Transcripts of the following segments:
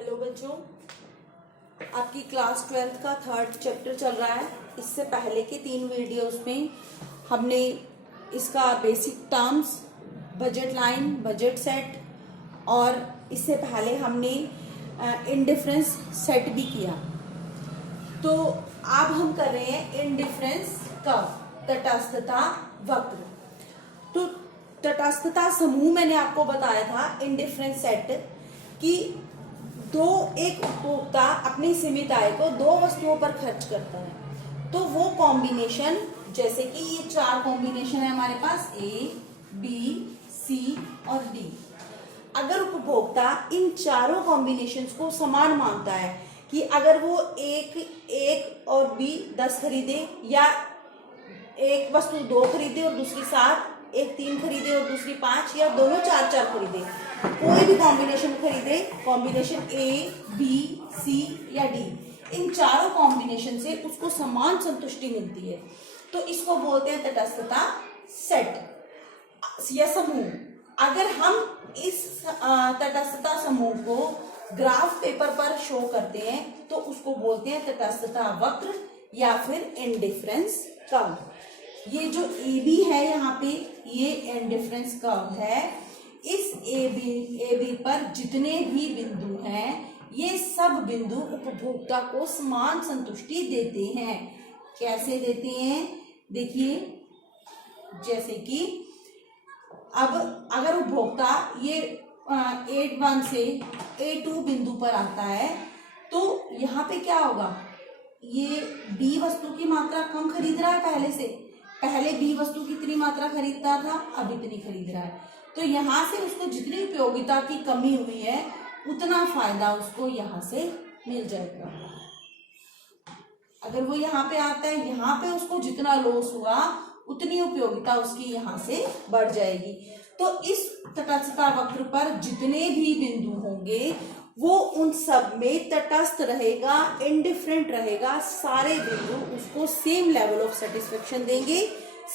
Hello बच्चों, आपकी class 12th का 3rd चैप्टर चल रहा है। इससे पहले के 3 वीडियोस में हमने इसका basic terms, budget line, budget set और इससे पहले हमने इनडिफरेंस सेट भी किया। तो अब हम कर रहे हैं इनडिफरेंस कर्व, तटस्थता वक्र। तो तटस्थता समूह मैंने आपको बताया था इनडिफरेंस सेट कि एक उपभोक्ता अपनी सीमित आय को 2 वस्तुओं पर खर्च करता है, तो वो कॉम्बिनेशन, जैसे कि ये 4 कॉम्बिनेशन है हमारे पास, ए, बी, सी और डी। अगर उपभोक्ता इन चारों कॉम्बिनेशंस को समान मानता है कि अगर वो एक और बी 10 खरीदे, या एक वस्तु 2 खरीदे और दूसरी 7, एक 3 खरीदे और दूसरी 5, या दोनों 4 खरीदे, कोई भी कॉम्बिनेशन खरीदे, कॉम्बिनेशन ए, बी, सी या डी, इन चारों कॉम्बिनेशन से उसको समान संतुष्टि मिलती है, तो इसको बोलते हैं तटस्थता सेट या समूह। अगर हम इस तटस्थता समूह को ग्राफ पेपर पर शो करते हैं तो उसको बोलते हैं तटस्थता वक्र या फिर इनडिफरेंस कर्व। ये जो ए बी है यहाँ पे, ये इनडिफरेंस कर्व है। इस ए बी पर जितने भी बिंदु हैं, ये सब बिंदु उपभोक्ता को समान संतुष्टि देते हैं। कैसे देते हैं? देखिए, जैसे कि अब अगर उपभोक्ता ये A1 से A2 बिंदु पर आता है, तो यहाँ पे क्या होगा? ये बी वस्तु की मात्रा कम खरीद रहा है पहले से। पहले बी वस्तु कितनी मात्रा खरीदता था, अब इतनी खरीद रहा है। तो यहाँ से उसको जितनी उपयोगिता की कमी हुई है, उतना फायदा उसको यहाँ से मिल जाएगा। अगर वो यहाँ पे आता है, यहाँ पे उसको जितना लॉस हुआ, उतनी उपयोगिता उसकी यहाँ से बढ़ जाएगी। तो इस तटस्थता वक्र पर जितने भी बिंदु होंगे, वो उन सब में तटस्थ रहेगा, इनडिफरेंट रहेगा। सारे बिंदु उसको सेम लेवल ऑफ सेटिस्फेक्शन देंगे,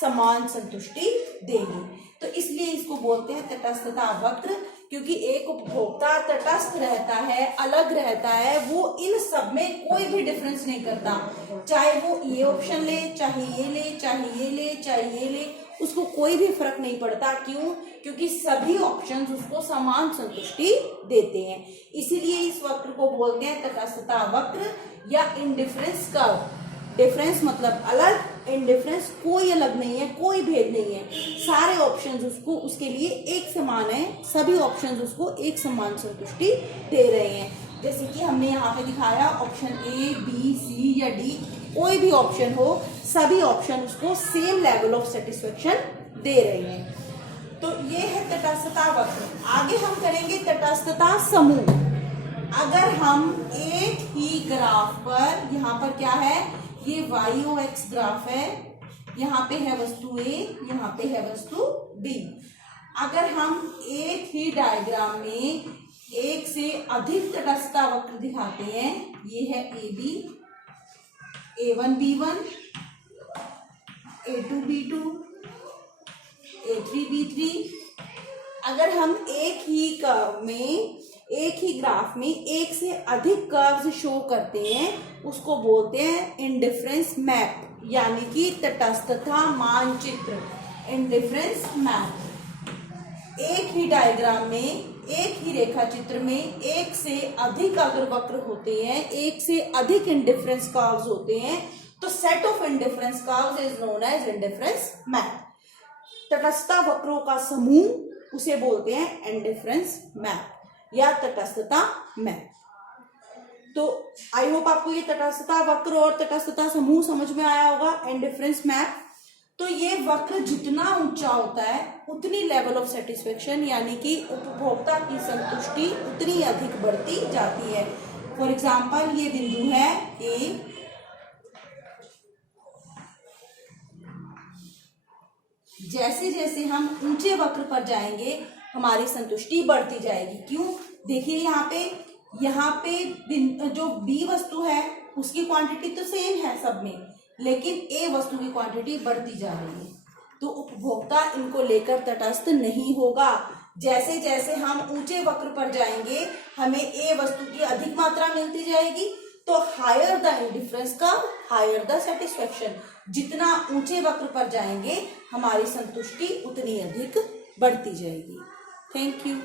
समान संतुष्टि देंगे। तो इसलिए इसको बोलते हैं तटस्थता वक्र, क्योंकि एक उपभोक्ता तटस्थ रहता है, अलग रहता है, वो इन सब में कोई भी डिफरेंस नहीं करता। चाहे वो ये ऑप्शन ले, चाहे ये ले, चाहे ये ले, चाहे ये ले, उसको कोई भी फर्क नहीं पड़ता। क्यों? क्योंकि सभी ऑप्शंस उसको समान संतुष्टि देते हैं। इसीलिए इस वक्र को बोलते हैं तटस्थता वक्र या इनडिफरेंस कर्व। डिफरेंस मतलब अलग, इनडिफरेंस कोई अलग नहीं है, कोई भेद नहीं है। सारे ऑप्शंस उसको, उसके लिए एक समान है, सभी ऑप्शंस उसको एक समान संतुष्टि दे रहे हैं। जैसे कि हमने यहाँ पे दिखाया, ऑप्शन ए, बी, सी या डी, कोई भी ऑप्शन हो, सभी ऑप्शन उसको सेम लेवल ऑफ सेटिस्फेक्शन दे रहे हैं। तो ये है तटस्थता वक्र। आगे हम करेंगे तटस्थता समूह। अगर हम एक ही ग्राफ पर, यहाँ पर क्या है, ये YOX ग्राफ है, यहाँ पे है वस्तु A, यहाँ पे है वस्तु B। अगर हम एक ही डायग्राम में एक से अधिक तटस्थता वक्र दिखाते हैं, ये है AB, A1 B1, A2 B2, A3 B3। अगर हम एक ही ग्राफ में एक से अधिक कर्व्स शो करते हैं, उसको बोलते हैं इनडिफरेंस मैप, यानी कि तटस्थता मानचित्र, इनडिफरेंस मैप। एक ही डायग्राम में, एक ही रेखा चित्र में एक से अधिक अगर वक्र होते हैं, एक से अधिक इनडिफरेंस कर्व्स होते हैं, तो set of indifference curves is known as indifference map. तटस्थता वक्रों का समूह, उसे बोलते हैं इनडिफरेंस मैप या तटस्थता मैप। तो आई होप आपको ये तटस्थता वक्र और तटस्थता समूह समझ में आया होगा, इनडिफरेंस मैप। तो ये वक्र जितना ऊंचा होता है, उतनी लेवल ऑफ सेटिस्फेक्शन यानी कि उपभोक्ता की संतुष्टि उतनी अधिक बढ़ती जाती है। फॉर एग्जाम्पल, ये बिंदु है ए, जैसे जैसे हम ऊंचे वक्र पर जाएंगे, हमारी संतुष्टि बढ़ती जाएगी। क्यों? देखिए यहाँ पे जो बी वस्तु है, उसकी क्वांटिटी तो सेम है सब में, लेकिन ए वस्तु की क्वांटिटी बढ़ती जा रही है। तो उपभोक्ता इनको लेकर तटस्थ नहीं होगा, जैसे जैसे हम ऊंचे वक्र पर जाएंगे हमें ए वस्तु की अधिक मात्रा मिलती जाएगी, तो higher the indifference curve higher the satisfaction, जितना ऊंचे वक्र पर जाएंगे हमारी संतुष्टि उतनी अधिक बढ़ती जाएगी। Thank you.